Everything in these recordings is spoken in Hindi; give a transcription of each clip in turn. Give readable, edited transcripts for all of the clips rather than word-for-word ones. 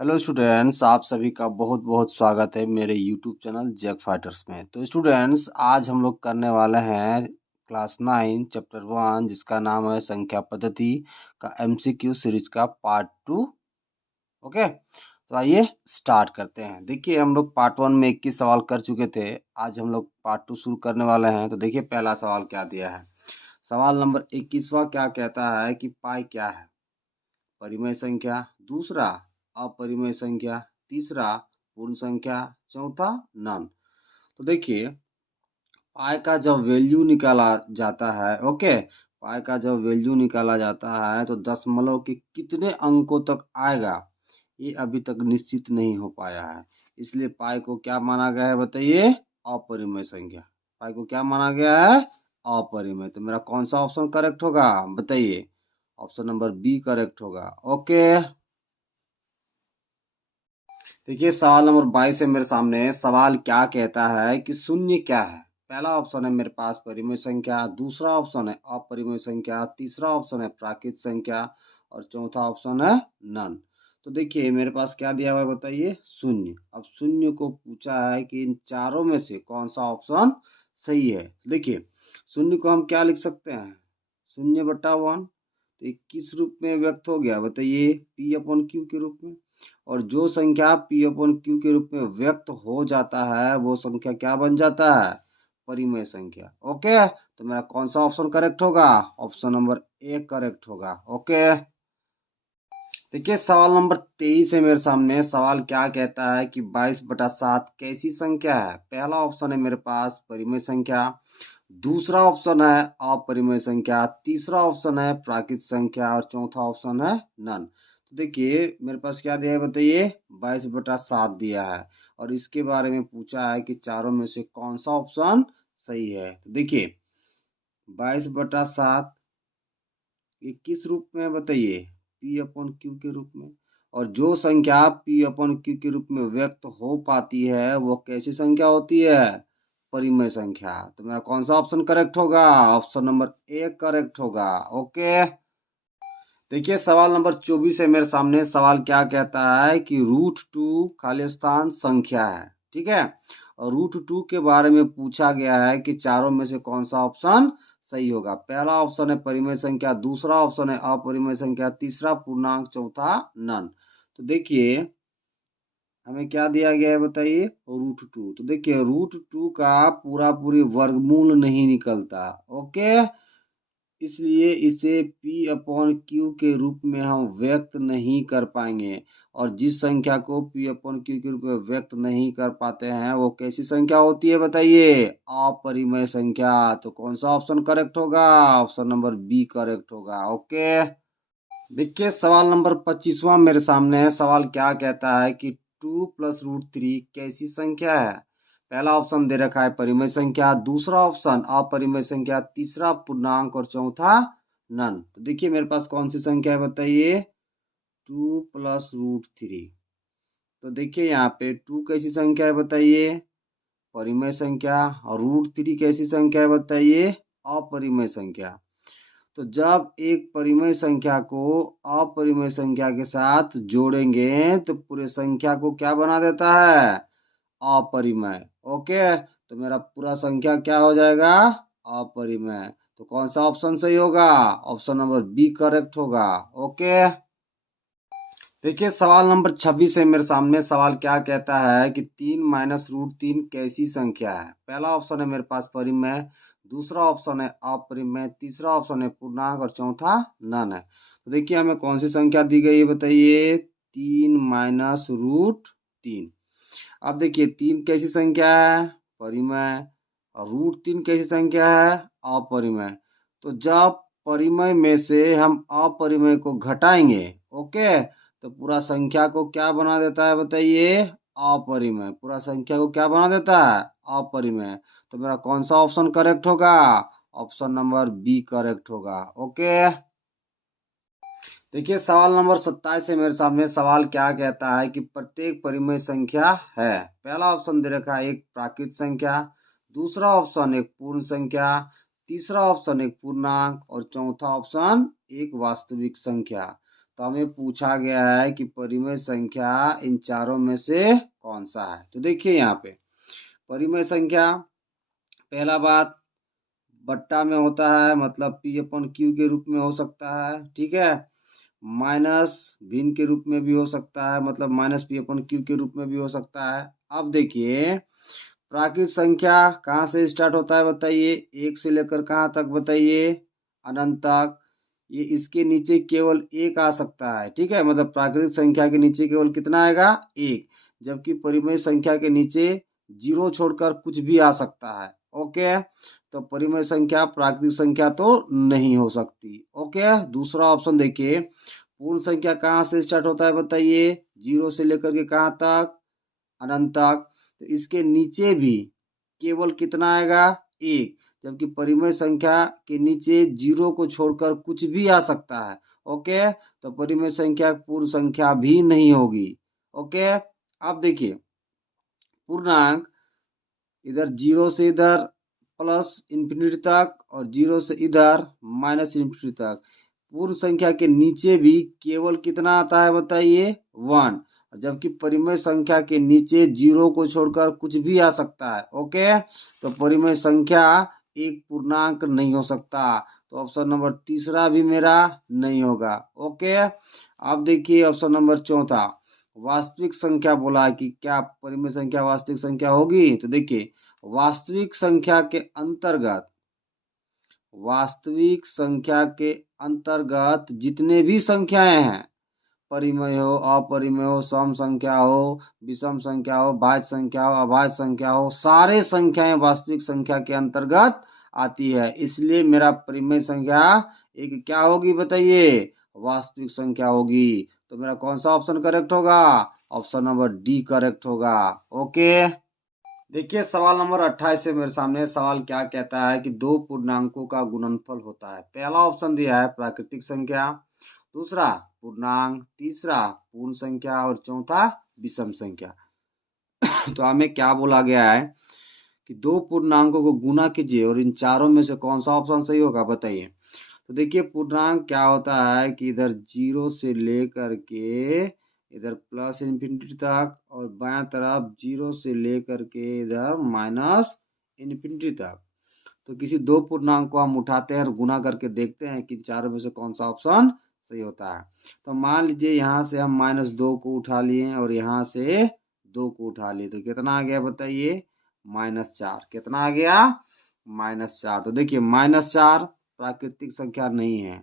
हेलो स्टूडेंट्स, आप सभी का बहुत बहुत स्वागत है मेरे यूट्यूब चैनल जैक फाइटर्स में। तो स्टूडेंट्स, आज हम लोग करने वाले हैं क्लास 9 चैप्टर 1 जिसका नाम है संख्या पद्धति का एमसीक्यू सीरीज का पार्ट 2। ओके, तो आइए स्टार्ट करते हैं। देखिए, हम लोग पार्ट 1 में 21 सवाल कर चुके थे। आज हम लोग पार्ट 2 शुरू करने वाले हैं। तो देखिए, पहला सवाल क्या दिया है। सवाल नंबर 21वां क्या कहता है कि पाई क्या है? परिमेय संख्या। दूसरा, अपरिमेय संख्या। तीसरा, पूर्ण संख्या। चौथा, नन। तो देखिए, पाई का जब वैल्यू निकाला जाता है, ओके, पाई का जब वैल्यू निकाला जाता है तो दशमलव के कितने अंकों तक आएगा ये अभी तक निश्चित नहीं हो पाया है। इसलिए पाई को क्या माना गया है बताइए? अपरिमेय संख्या। पाई को क्या माना गया है? अपरिमेय। तो मेरा कौन सा ऑप्शन करेक्ट होगा बताइए? ऑप्शन नंबर बी करेक्ट होगा। ओके, देखिए सवाल नंबर 22 है मेरे सामने। सवाल क्या कहता है कि शून्य क्या है? पहला ऑप्शन है मेरे पास परिमेय संख्या, दूसरा ऑप्शन है अपरिमेय संख्या, तीसरा ऑप्शन है प्राकृत संख्या और चौथा ऑप्शन है नन। तो देखिए मेरे पास क्या दिया हुआ है बताइए? शून्य। अब शून्य को पूछा है कि इन चारों में से कौन सा ऑप्शन सही है। देखिए, शून्य को हम क्या लिख सकते हैं? 0/1। तो ये किस रूप में व्यक्त हो गया बताइए? P/Q के रूप में। और जो संख्या P/Q के रूप में व्यक्त हो जाता है वो संख्या क्या बन जाता है? परिमेय संख्या। ओके, तो मेरा कौन सा ऑप्शन करेक्ट होगा? ऑप्शन नंबर ए करेक्ट होगा। ओके, देखिए सवाल नंबर 23 है मेरे सामने। सवाल क्या कहता है कि 22/7 कैसी संख्या है? पहला ऑप्शन है मेरे पास परिमेय संख्या, दूसरा ऑप्शन है अपरिमेय संख्या, तीसरा ऑप्शन है प्राकृत संख्या और चौथा ऑप्शन है नन। तो देखिए मेरे पास क्या दिया है बताइए? 22/7 दिया है और इसके बारे में पूछा है कि चारों में से कौन सा ऑप्शन सही है। तो देखिए, 22/7 ये किस रूप में बताइए? P/Q के रूप में। और जो संख्या P/Q के रूप में व्यक्त हो पाती है वो कैसी संख्या होती है? परिमेय संख्या। तो मेरा कौन सा ऑप्शन करेक्ट होगा? ऑप्शन नंबर ए करेक्ट होगा। ओके, देखिए सवाल नंबर 24 है मेरे सामने। सवाल क्या कहता है कि √2 खाली स्थान संख्या है, ठीक है, और √2 के बारे में पूछा गया है कि चारों में से कौन सा ऑप्शन सही होगा। पहला ऑप्शन है परिमेय संख्या, दूसरा ऑप्शन है अपरिमेय संख्या, तीसरा पूर्णांक, चौथा नन। तो देखिए हमें क्या दिया गया है बताइए? √2। तो देखिए √2 का पूरा पूरी वर्गमूल नहीं निकलता। ओके, इसलिए इसे P/Q के रूप में हम व्यक्त नहीं कर पाएंगे। और जिस संख्या को P/Q के रूप में व्यक्त नहीं कर पाते हैं वो कैसी संख्या होती है बताइए? अपरिमेय संख्या। तो कौन सा ऑप्शन करेक्ट होगा? ऑप्शन नंबर बी करेक्ट होगा। ओके, देखिए सवाल नंबर 25वां मेरे सामने है। सवाल क्या कहता है कि 2 + √3 कैसी संख्या है? पहला ऑप्शन दे रखा है परिमेय संख्या, दूसरा ऑप्शन अपरिमेय संख्या, तीसरा पूर्णांक और चौथा नन। तो देखिए मेरे पास कौन सी संख्या है बताइए? 2 + √3। तो देखिए यहाँ पे 2 कैसी संख्या है बताइए? परिमेय संख्या। और √3 कैसी संख्या है बताइए? अपरिमेय संख्या। तो जब एक परिमेय संख्या को अपरिमेय संख्या के साथ जोड़ेंगे तो पूरे संख्या को क्या बना देता है? अपरिमेय। ओके, तो मेरा पूरा संख्या क्या हो जाएगा? अपरिमेय। तो कौन सा ऑप्शन सही होगा? ऑप्शन नंबर बी करेक्ट होगा। ओके, देखिए सवाल नंबर 26 है मेरे सामने। सवाल क्या कहता है कि 3 - √3 कैसी संख्या है? पहला ऑप्शन है मेरे पास परिमेय, दूसरा ऑप्शन है अपरिमेय, तीसरा ऑप्शन है पूर्णांक और चौथा नन है। तो देखिए हमें कौन सी संख्या दी गई है बताइए? 3 - √3। अब देखिए 3 कैसी संख्या है? परिमेय। और √3 कैसी संख्या है? अपरिमेय। तो जब परिमेय में से हम अपरिमेय को घटाएंगे, ओके, तो पूरा संख्या को क्या बना देता है बताइए? अपरिमेय। पूरा संख्या को क्या बना देता है? अपरिमेय। तो मेरा कौन सा ऑप्शन करेक्ट होगा? ऑप्शन नंबर बी करेक्ट होगा। ओके, देखिए सवाल नंबर 27 है मेरे सामने। सवाल क्या कहता है कि प्रत्येक परिमेय संख्या है। पहला ऑप्शन दे रखा है एक प्राकृत संख्या, दूसरा ऑप्शन एक पूर्ण संख्या, तीसरा ऑप्शन एक पूर्णांक और चौथा ऑप्शन एक वास्तविक संख्या। तो हमें पूछा गया है कि परिमेय संख्या इन चारों में से कौन सा है। तो देखिए यहाँ पे परिमेय संख्या, पहला बात बट्टा में होता है, मतलब P अपन Q के रूप में हो सकता है, ठीक है। माइनस भिन्न के रूप में भी हो सकता है, मतलब माइनस P अपन Q के रूप में भी हो सकता है। अब देखिए प्राकृत संख्या कहाँ से स्टार्ट होता है बताइए, एक से लेकर कहाँ तक बताइए, अनंत तक। ये इसके नीचे केवल एक आ सकता है, ठीक है, मतलब प्राकृतिक संख्या के नीचे केवल कितना आएगा, एक। जबकि परिमेय संख्या के नीचे जीरो छोड़कर कुछ भी आ सकता है। ओके, तो परिमेय संख्या प्राकृतिक संख्या तो नहीं हो सकती। ओके, दूसरा ऑप्शन देखिए, पूर्ण संख्या कहाँ से स्टार्ट होता है बताइए, जीरो से लेकर के कहाँ तक, अनंत तक। तो इसके नीचे भी केवल कितना आएगा, एक। जबकि परिमेय संख्या के नीचे जीरो को छोड़कर कुछ भी आ सकता है। ओके, तो परिमेय संख्या पूर्ण संख्या भी नहीं होगी। ओके, अब देखिए पूर्णांक इधर जीरो से इधर प्लस इंफिनिटी तक और जीरो से इधर माइनस इंफिनिटी तक। पूर्ण संख्या के नीचे भी केवल कितना आता है बताइए, वन। जबकि परिमेय संख्या के नीचे जीरो को छोड़कर कुछ भी आ सकता है। ओके, तो परिमेय संख्या एक पूर्णांक नहीं हो सकता। तो ऑप्शन नंबर तीसरा भी मेरा नहीं होगा। ओके, अब देखिए ऑप्शन नंबर चौथा, वास्तविक संख्या बोला है कि क्या परिमेय संख्या वास्तविक संख्या होगी। तो देखिए वास्तविक संख्या के अंतर्गत, वास्तविक संख्या के अंतर्गत जितने भी संख्याएं हैं, परिमेय हो अपरिमेय हो सम संख्या हो विषम संख्या हो भाज्य संख्या हो अभाज्य संख्या हो, सारे संख्याएं वास्तविक संख्या के अंतर्गत आती है। इसलिए मेरा परिमेय संख्या एक क्या होगी बताइए, वास्तविक संख्या होगी। तो मेरा कौन सा ऑप्शन करेक्ट होगा, ऑप्शन नंबर डी करेक्ट होगा। ओके, देखिए सवाल नंबर 28 से मेरे सामने सवाल क्या कहता है कि दो पूर्णांकों का गुणनफल होता है। पहला ऑप्शन दिया है प्राकृतिक संख्या, दूसरा पूर्णांक, तीसरा पूर्ण संख्या और चौथा विषम संख्या। तो हमें क्या बोला गया है कि दो पूर्णांकों को गुना कीजिए और इन चारों में से कौन सा ऑप्शन सही होगा बताइए। तो देखिए पूर्णांक क्या होता है कि इधर जीरो से लेकर के इधर प्लस इन्फिनिटी तक और बाएं तरफ जीरो से लेकर के इधर माइनस इन्फिनिटी तक। तो किसी दो पूर्णांक को हम उठाते हैं और गुना करके देखते हैं कि चारों में से कौन सा ऑप्शन सही होता है। तो मान लीजिए यहाँ से हम -2 को उठा लिए और यहाँ से 2 को उठा लिए, तो कितना आ गया बताइए, -4। कितना आ गया, -4। तो देखिए -4 प्राकृतिक संख्या नहीं है,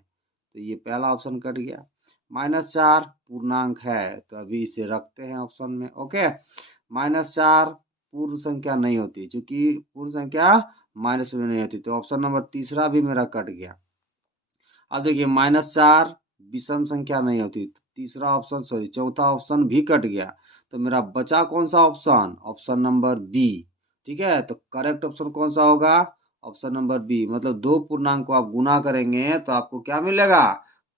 तो ये पहला ऑप्शन कट गया। -4 पूर्णांक है, तो अभी इसे रखते हैं ऑप्शन में। ओके, -4 पूर्ण संख्या नहीं होती, क्योंकि पूर्ण संख्या माइनस में नहीं होती, तो ऑप्शन नंबर तीसरा भी मेरा कट गया। अब देखिए -4 विषम संख्या नहीं होती, तो तीसरा ऑप्शन सॉरी चौथा ऑप्शन भी कट गया। तो मेरा बचा कौन सा ऑप्शन, ऑप्शन नंबर बी। ठीक है, तो करेक्ट ऑप्शन कौन सा होगा, ऑप्शन नंबर बी। मतलब दो पूर्णांक को आप गुना करेंगे तो आपको क्या मिलेगा,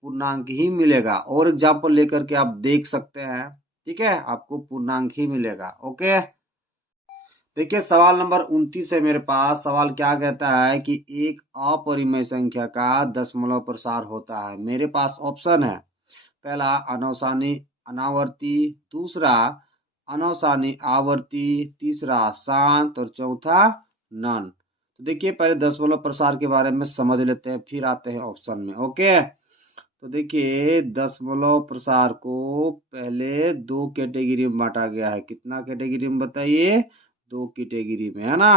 पूर्णांक ही मिलेगा। और एग्जाम्पल लेकर के आप देख सकते हैं, ठीक है, आपको पूर्णांक ही मिलेगा। ओके, देखिए सवाल नंबर 29 है मेरे पास। सवाल क्या कहता है कि एक अपरिमेय संख्या का दशमलव प्रसार होता है। मेरे पास ऑप्शन है, पहला अनौसानी अनावर्ती, दूसरा अनौसानी आवर्ती, तीसरा शांत और चौथा नन। तो देखिए पहले दशमलव प्रसार के बारे में समझ लेते हैं, फिर आते हैं ऑप्शन में। ओके, तो देखिए दशमलव प्रसार को पहले दो कैटेगरी में बांटा गया है। कितना कैटेगरी में बताइए, दो कैटेगरी में, है ना।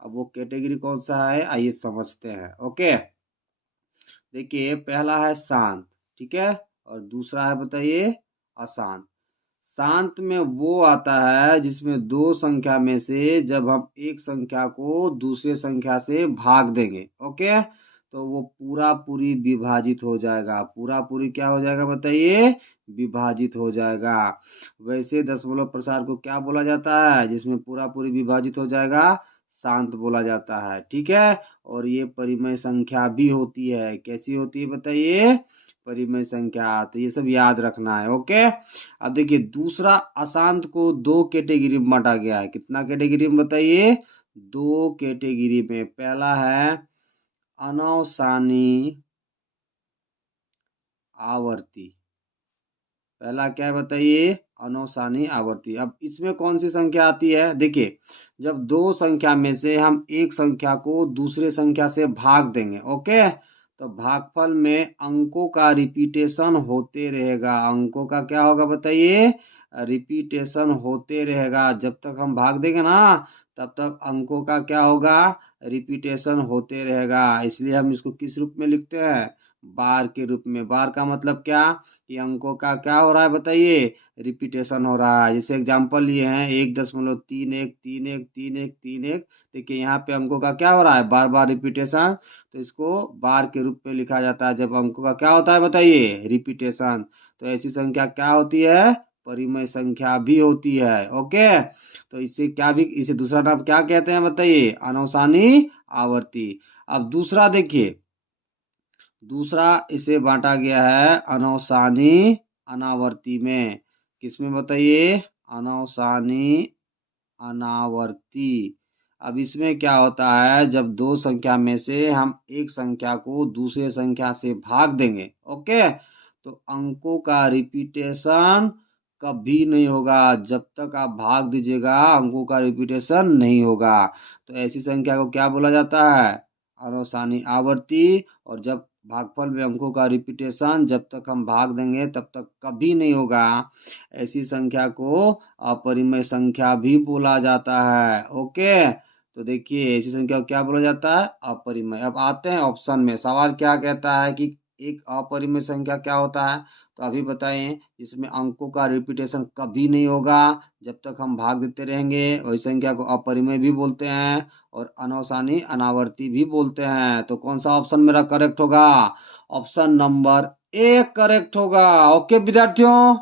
अब वो कैटेगरी कौन सा है आइए समझते हैं। ओके, देखिए पहला है शांत, ठीक है, और दूसरा है बताइए अशांत। शांत में वो आता है जिसमें दो संख्या में से जब हम एक संख्या को दूसरे संख्या से भाग देंगे, ओके, तो वो पूरा पूरी विभाजित हो जाएगा। पूरा पूरी क्या हो जाएगा बताइए, विभाजित हो जाएगा। वैसे दशमलव प्रसार को क्या बोला जाता है, जिसमें पूरा पूरी विभाजित हो जाएगा, शांत बोला जाता है। ठीक है, और ये परिमेय संख्या भी होती है। कैसी होती है बताइए, परिमेय संख्या। तो ये सब याद रखना है। ओके, अब देखिए दूसरा अशांत को दो कैटेगरी में बांटा गया है। कितना कैटेगरी में बताइए, दो कैटेगरी में। पहला है अनौसानी आवर्ती। पहला क्या है बताइए, अनौसानी आवर्ती। अब इसमें कौन सी संख्या आती है, देखिए जब दो संख्या में से हम एक संख्या को दूसरे संख्या से भाग देंगे, ओके, तो भागफल में अंकों का रिपीटेशन होते रहेगा। अंकों का क्या होगा बताइए, रिपीटेशन होते रहेगा। जब तक हम भाग देंगे ना तब तक अंकों का क्या होगा, रिपीटेशन होते रहेगा। इसलिए हम इसको किस रूप में लिखते हैं, बार के रूप में। बार का मतलब क्या, कि अंकों का क्या हो रहा है बताइए, रिपीटेशन हो रहा है। जैसे एग्जांपल लिए हैं 1.313131 देखिए यहाँ पे अंकों का क्या हो रहा है, बार बार रिपीटेशन, तो इसको बार के रूप में लिखा जाता है जब अंकों का क्या होता है बताइए, रिपीटेशन। तो ऐसी संख्या क्या होती है, परिमेय संख्या भी होती है। ओके, तो इसे क्या भी, इसे दूसरा नाम क्या कहते हैं बताइए, अनौसानी आवर्ती। अब दूसरा देखिए, दूसरा इसे बांटा गया है अनौसानी अनावर्ती में। किसमें बताइए, अनौसानी अनावर्ती। अब इसमें क्या होता है, जब दो संख्या में से हम एक संख्या को दूसरे संख्या से भाग देंगे, ओके, तो अंकों का रिपीटेशन कभी नहीं होगा। जब तक आप भाग दीजिएगा अंकों का रिपीटेशन नहीं होगा। तो ऐसी संख्या को क्या बोला जाता है, अनौसानी आवर्ती। और जब भागफल में अंकों का रिपीटेशन जब तक हम भाग देंगे तब तक कभी नहीं होगा, ऐसी संख्या को अपरिमेय संख्या भी बोला जाता है। ओके, तो देखिए ऐसी संख्या को क्या बोला जाता है, अपरिमेय। अब आते हैं ऑप्शन में, सवाल क्या कहता है कि एक अपरिमेय संख्या क्या होता है, तो अभी बताएं, इसमें अंकों का रिपीटेशन कभी नहीं होगा, जब तक हम भाग देते रहेंगे वही संख्या को अपरिमेय भी बोलते हैं और अनौसानी अनावर्ती भी बोलते हैं। तो कौन सा ऑप्शन मेरा करेक्ट होगा, ऑप्शन नंबर ए करेक्ट होगा। ओके विद्यार्थियों,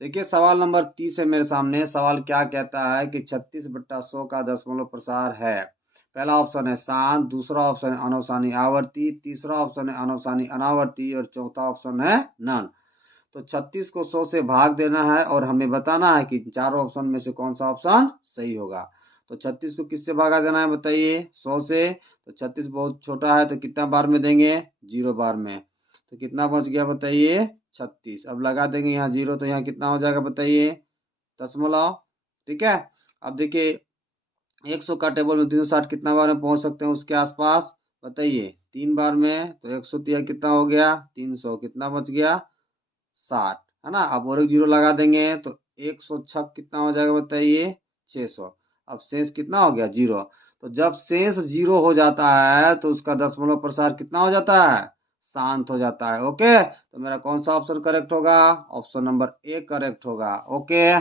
देखिए सवाल नंबर 30 है मेरे सामने। सवाल क्या कहता है कि 36/100 का दशमलव प्रसार है। पहला ऑप्शन है शांत, दूसरा ऑप्शन है अनौसानी आवर्ती, तीसरा ऑप्शन है अनौसानी अनावर्ती और चौथा ऑप्शन है नन। तो 36 को 100 से भाग देना है और हमें बताना है कि चारों ऑप्शन में से कौन सा ऑप्शन सही होगा। तो 36 को किससे भागा देना है बताइए, 100 से। तो 36 बहुत छोटा है तो कितना बार में देंगे, 0 बार में। तो कितना बच गया बताइए, 36। अब लगा देंगे यहाँ 0, तो यहाँ कितना हो जाएगा बताइए, दशमलव। ठीक है, अब देखिए 100 का टेबल में 360 कितना बार में पहुंच सकते हैं उसके आसपास बताइए, 3 बार में। तो 100 कितना हो गया, 300, कितना बच गया, 60, है ना। अब और एक 0 लगा देंगे तो 106 कितना हो जाएगा बताइए, 600। अब शेष कितना हो गया, 0। तो जब शेष 0 हो जाता है तो उसका दशमलव प्रसार कितना हो जाता है, शांत हो जाता है। ओके, तो मेरा कौन सा ऑप्शन करेक्ट होगा, ऑप्शन नंबर ए करेक्ट होगा। ओके,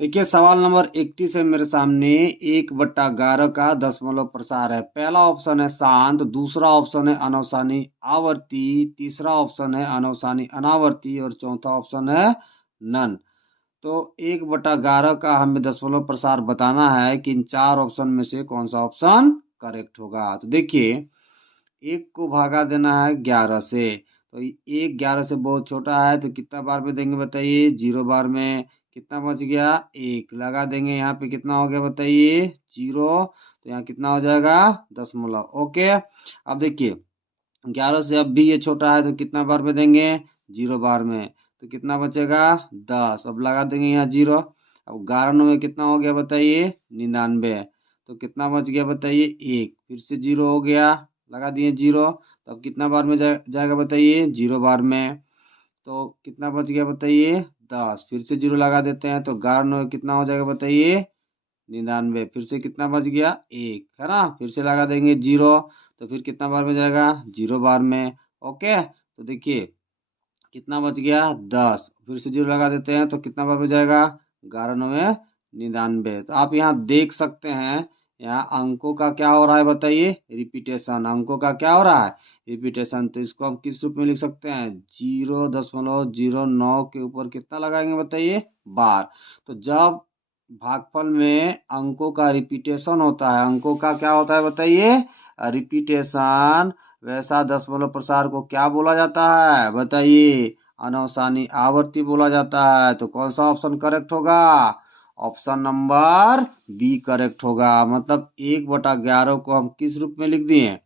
देखिए सवाल नंबर 31 है मेरे सामने। 1/11 का दशमलव प्रसार है। पहला ऑप्शन है शांत, दूसरा ऑप्शन है अनौसानी आवर्ती, तीसरा ऑप्शन है अनौसानी अनावर्ती और चौथा ऑप्शन है नन। तो 1/11 का हमें दशमलव प्रसार बताना है कि इन चार ऑप्शन में से कौन सा ऑप्शन करेक्ट होगा। तो देखिए, एक को भागा देना है 11 से, तो एक 11 से बहुत छोटा है तो कितना बार में देंगे बताइए, 0 बार में। कितना बच गया, एक लगा देंगे, यहाँ पे कितना हो गया बताइए, 0। तो यहाँ कितना हो जाएगा, दशमलव। ओके, अब देखिए 11 से अब भी ये छोटा है तो कितना बार में देंगे, 0 बार में। तो कितना बचेगा, 10। अब लगा देंगे यहाँ 0। अब 11 में कितना हो गया बताइए, 99। तो कितना बच गया बताइए, एक, फिर से 0 हो गया, लगा दिए 0। तो अब कितना बार में जाएगा बताइए, 0 बार में। तो कितना बच गया बताइए, 10, फिर से 0 लगा देते हैं तो 11 कितना हो जाएगा बताइए, 99। फिर से कितना बच गया, एक, है ना, फिर से लगा देंगे 0। तो फिर कितना बार में जाएगा, 0 बार में। ओके, तो देखिए कितना बच गया, 10, फिर से 0 लगा देते हैं तो कितना बार में जाएगा, 11×9 99। तो आप यहाँ देख सकते हैं, यहाँ अंकों का क्या हो रहा है बताइए, रिपीटेशन। अंकों का क्या हो रहा है, रिपीटेशन। तो इसको हम किस रूप में लिख सकते हैं, 0.09 के ऊपर कितना लगाएंगे बताइए, बार। तो जब भागफल में अंकों का रिपीटेशन होता है, अंकों का क्या होता है बताइए, रिपीटेशन, वैसा दशमलव प्रसार को क्या बोला जाता है बताइए, अनौसानी आवर्ती बोला जाता है। तो कौन सा ऑप्शन करेक्ट होगा, ऑप्शन नंबर बी करेक्ट होगा। मतलब 1/11 को हम किस रूप में लिख दिए,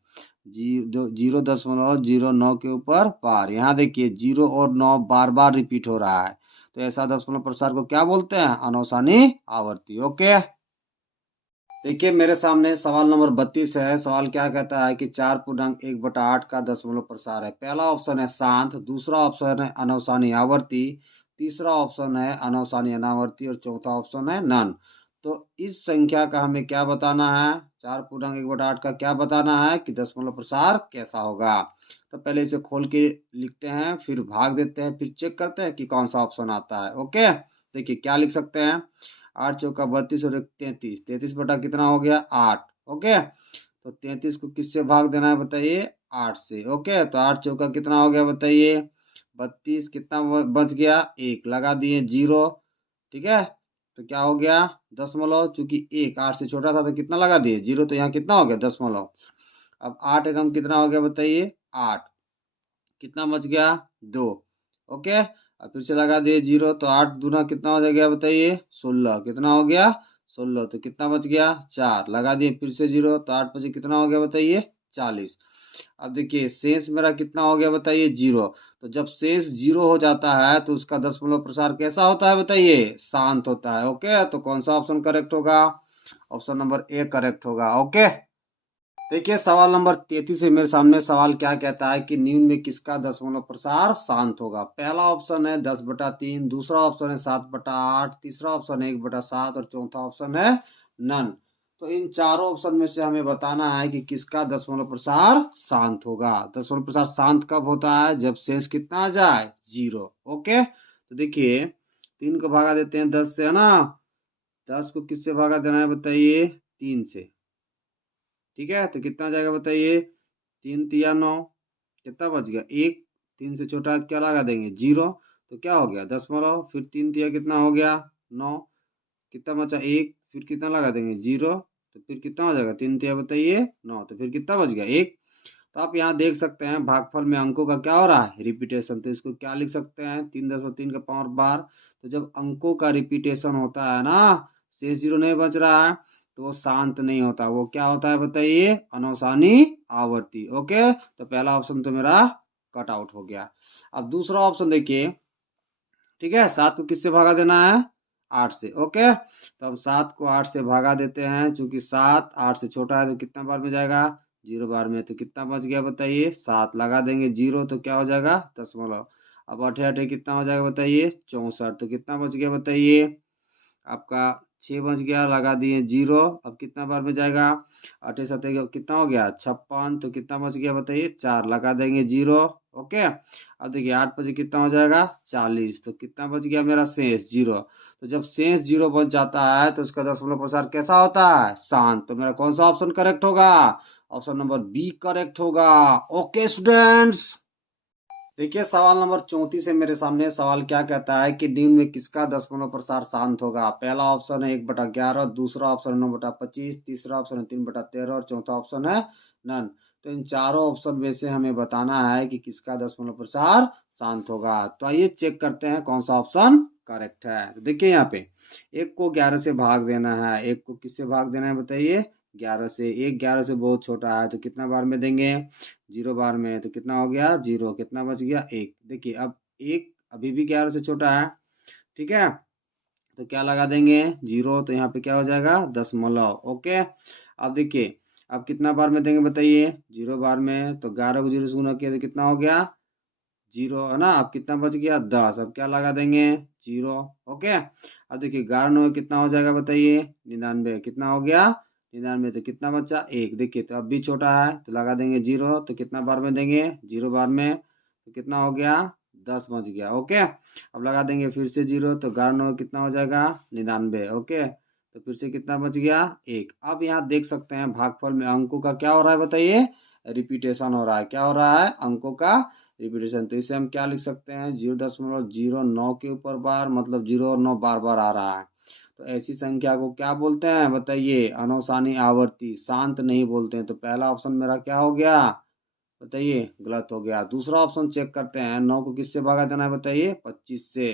0.09 के ऊपर बार। यहाँ देखिए 0 और 9 बार बार रिपीट हो रहा है, तो ऐसा दशमलव प्रसार को क्या बोलते हैं? अनौसानी आवर्ती। ओके, देखिए मेरे सामने सवाल नंबर 32 है। सवाल क्या कहता है कि 4.1/8 का दशमलव प्रसार है। पहला ऑप्शन है शांत, दूसरा ऑप्शन है अनौसानी आवर्ती, तीसरा ऑप्शन है अनौसानी अनावर्ती और चौथा ऑप्शन है नन। तो इस संख्या का हमें क्या बताना है? 4.1/8 का क्या बताना है कि दशमलव प्रसार कैसा होगा। तो पहले इसे खोल के लिखते हैं, फिर भाग देते हैं, फिर चेक करते हैं कि कौन सा ऑप्शन आता है। ओके, देखिए क्या लिख सकते हैं। 8 चौका 32 और 33, 33 बटा कितना हो गया? 8। ओके, तो 33 को किससे भाग देना है बताइए? 8 से। ओके, तो 8 चौका कितना हो गया बताइए? 32, कितना बच गया? 1, लगा दिए 0। ठीक है, तो क्या हो गया? दशमलव, चूंकि 1 8 से छोटा था तो कितना लगा दिए? 0, तो यहाँ कितना हो गया? दशमलव। अब 8 एकम कितना हो गया बताइए? 8, कितना बच गया? 2। ओके, अब फिर से लगा दिए 0, तो 8 दूना कितना हो जाएगा बताइए? 16, कितना हो गया? 16, तो कितना बच गया? 4, लगा दिए फिर से 0, तो 8 बचे कितना हो गया बताइए? 40। अब देखिए शेष मेरा कितना हो गया बताइए? 0। तो जब शेष 0 हो जाता है तो उसका दशमलव प्रसार कैसा होता है बताइए? शांत होता है। ओके, तो कौन सा ऑप्शन करेक्ट होगा? ऑप्शन नंबर ए करेक्ट होगा। ओके, देखिए सवाल नंबर 33 है मेरे सामने। सवाल क्या कहता है कि निम्न में किसका दशमलव प्रसार शांत होगा। पहला ऑप्शन है 10/3, दूसरा ऑप्शन है 7/8, तीसरा ऑप्शन है 1/7 और चौथा ऑप्शन है नन। तो इन चारों ऑप्शन में से हमें बताना है कि किसका दशमलव प्रसार शांत होगा। दशमलव प्रसार शांत कब होता है? जब शेष कितना आ जाए? 0। ओके, तो देखिए 3 को भागा देते हैं 10 से, है ना। 10 को किससे भागा देना है बताइए? 3 से। ठीक है, तो कितना जाएगा बताइए? 3 तिया 9, कितना बच गया? 1। 3 से छोटा क्या लगा देंगे? 0, तो क्या हो गया? दशमलव। फिर 3 तिया कितना हो गया? 9, कितना बचा? 1, फिर कितना लगा देंगे? 0, तो फिर कितना हो जाएगा? 3 तिया बताइए 9, तो फिर कितना बच गया? 1। तो आप यहाँ देख सकते हैं भागफल में अंकों का क्या हो रहा है? रिपीटेशन। तो इसको क्या लिख सकते हैं? 3/3 का पावर बार। तो जब अंकों का रिपीटेशन होता है ना, शेष 0 नहीं बच रहा है, तो वो शांत नहीं होता। वो क्या होता है बताइए? अनौसानी आवर्ती। ओके, तो पहला ऑप्शन तो मेरा कट आउट हो गया। अब दूसरा ऑप्शन देखिए। ठीक है, 7 को किससे भागा देना है? 8 से। ओके, तो हम 7 को 8 से भागा देते हैं। चूंकि 7 8 से छोटा है तो कितना बार में जाएगा? 0 बार में। तो कितना बच गया बताइए? 7, लगा देंगे 0, तो क्या हो जाएगा? दशमलव। अब 8 8 कितना हो जाएगा बताइए? 64, तो कितना बच गया बताइए? आपका 6 बच गया, लगा दिए 0। अब कितना बार में जाएगा? 8 7 कितना हो गया? 56, तो कितना बच गया बताइए? 4, लगा देंगे 0। ओके, अब देखिए 8 बजे कितना हो जाएगा? 40, तो कितना बच गया मेरा? शेष 0। तो जब शेष 0 बच जाता है तो उसका दशमलव प्रसार कैसा होता है? शांत। तो मेरा कौन सा ऑप्शन करेक्ट होगा? ऑप्शन नंबर बी करेक्ट होगा। ओके स्टूडेंट्स, देखिए सवाल नंबर 34 है मेरे सामने। सवाल क्या कहता है कि निम्न में किसका दशमलव प्रसार शांत होगा। पहला ऑप्शन है 1/11, दूसरा ऑप्शन है 9/25, तीसरा ऑप्शन है 3/13 और चौथा ऑप्शन है नन। तो इन चारों ऑप्शन में से हमें बताना है कि किसका दशमलव प्रसार शांत होगा। तो आइए चेक करते हैं कौन सा ऑप्शन करेक्ट है। तो देखिए यहाँ पे 1 को 11 से भाग देना है। 1 को किससे भाग देना है बताइए? 11 से। 1 11 से बहुत छोटा है तो कितना बार में देंगे? 0 बार में। तो कितना हो गया? 0, कितना बच गया? 1। देखिए अब 1 अभी भी 11 से छोटा है। ठीक है, तो क्या लगा देंगे? 0, तो यहाँ पे क्या हो जाएगा? दशमलव। ओके, अब देखिए अब कितना बार में देंगे बताइए? 0 बार में। तो 11 को 0 से गुना किया तो कितना हो गया? 0, है ना। अब कितना बच गया? 10। अब क्या लगा देंगे? 0। ओके, अब देखिए 11 9 कितना हो जाएगा बताइए? 99, कितना हो गया? 99, तो कितना बचा? 1। देखिए तो अब भी छोटा है तो लगा देंगे 0, तो कितना बार में देंगे? 0 बार में। तो कितना हो गया? 10 बच गया। ओके, अब लगा देंगे फिर से 0, तो 11 9 कितना हो जाएगा? 99। ओके, तो फिर से कितना बच गया? 1। अब यहाँ देख सकते हैं भागफल में अंकों का क्या हो रहा है बताइए? रिपीटेशन हो रहा है। क्या हो रहा है? अंकों का रिपीटेशन। तो इसे हम क्या लिख सकते हैं? 0.09 के ऊपर बार, मतलब 0 और 9 बार बार आ रहा है। तो ऐसी संख्या को क्या बोलते हैं बताइए? अनौसानी आवर्ती। शांत नहीं बोलते हैं। तो पहला ऑप्शन मेरा क्या हो गया बताइए? गलत हो गया। दूसरा ऑप्शन चेक करते हैं। 9 को किससे भागा देना है बताइए? 25 से,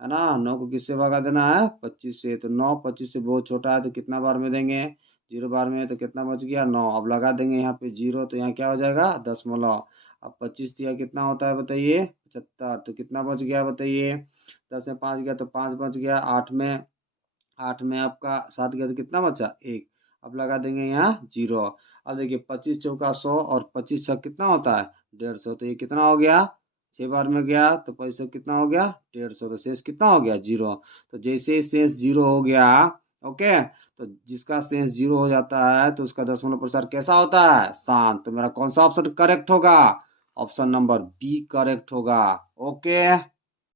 है ना। 9 को किससे भागा देना है? 25 से। तो 9 25 से बहुत छोटा है तो कितना बार में देंगे? 0 बार में तो कितना बच गया 9। अब लगा देंगे यहाँ पे 0, तो यहाँ क्या हो जाएगा दशमलव। अब 25 दिया कितना होता है बताइए 75, तो कितना बच गया बताइए। 10 में 5 गया तो 5 बच गया। 8 में आपका 7 गया तो कितना बचा 1। अब लगा देंगे यहाँ 0। अब देखिए 25 चौका 100 और 25 छक कितना होता है 150, तो ये कितना हो गया 6 बार में गया तो 25 कितना हो गया 150, तो शेष कितना हो गया 0। तो जैसे ही शेष 0 हो गया, ओके, तो जिसका शेष 0 हो जाता है तो उसका दशमलव प्रसार कैसा होता है शांत। तो मेरा कौन सा ऑप्शन करेक्ट होगा, ऑप्शन नंबर बी करेक्ट होगा। ओके।